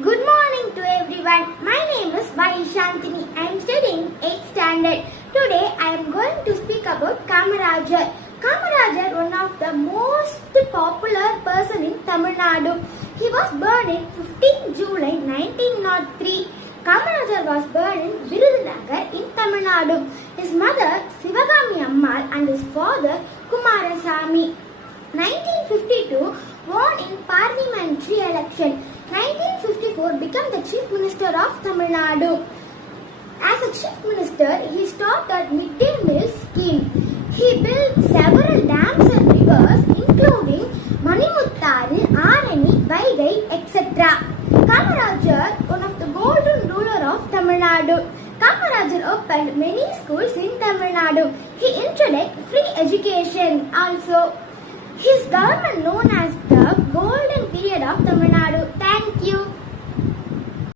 Good morning to everyone. My name is Vayi Shantini. I am studying 8th standard. Today I am going to speak about Kamarajar. Kamarajar, one of the most popular person in Tamil Nadu. He was born in 15 July 1903. Kamarajar was born in Virudhunagar in Tamil Nadu. His mother Sivagami Ammal and his father Kumarasamy. 1952 won in parliamentary election. 1954 became the Chief Minister of Tamil Nadu. As a Chief Minister, he started midday meal scheme. He built several dams and rivers including Manimuttaru, Arani, Vaigai, etc. Kamarajar, one of the golden ruler of Tamil Nadu. Kamarajar opened many schools in Tamil Nadu. He introduced free education also. His government known as the Golden Period of Tamil Nadu. Thank you.